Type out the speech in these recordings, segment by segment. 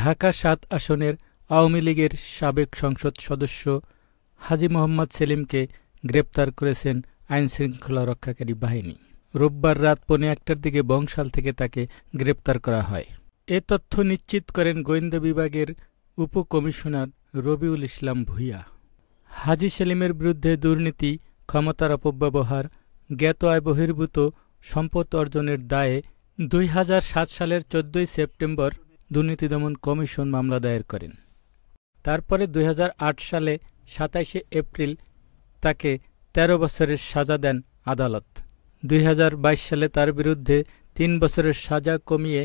ঢাকা-৭ আসনের আওয়ামী লীগের সাবেক সংসদ সদস্য হাজী মোহাম্মদ সেলিমকে গ্রেপ্তার করেছেন আইনশৃঙ্খলা রক্ষাকারী বাহিনী। রোববার রাত ১:১টার দিকে বংশাল থেকে তাকে গ্রেপ্তার করা হয়। এ তথ্য নিশ্চিত করেন গোয়েন্দা বিভাগের উপকমিশনার রবিউল ইসলাম ভূঁইয়া। হাজী সেলিমের বিরুদ্ধে দুর্নীতি, ক্ষমতার অপব্যবহার, জ্ঞাত আয়বহির্ভূত সম্পদ অর্জনের দায়ে ২০০৭ সালের ১৪ সেপ্টেম্বর দুর্নীতি দমন কমিশন মামলা দায়ের করেন। তারপরে ২০০৮ সালে ২৭ এপ্রিল তাকে ১৩ বছরের সাজা দেন আদালত। ২০২২ সালে তার বিরুদ্ধে ৩ বছরের সাজা কমিয়ে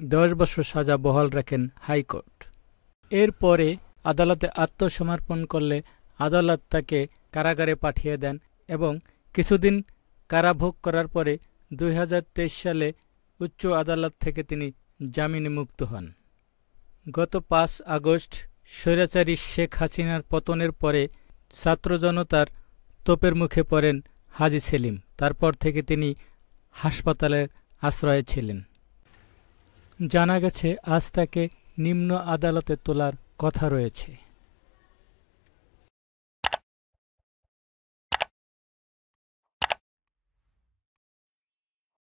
১০ বছর সাজা বহাল রাখেন হাইকোর্ট। এরপরে আদালতে আত্মসমর্পণ করলে আদালত তাকে কারাগারে পাঠিয়ে দেন এবং কিছুদিন কারাভোগ করার পরে ২০২৩ সালে উচ্চ আদালত থেকে তিনি জামিনে মুক্ত হন। গত ৫ আগস্ট স্বৈরাচারী শেখ হাসিনার পতনের পরে ছাত্র জনতার তোপের মুখে পড়েন হাজী সেলিম। তারপর থেকে তিনি হাসপাতালের আশ্রয়ে ছিলেন। জানা গেছে আজ তাকে নিম্ন আদালতে তোলার কথা রয়েছে।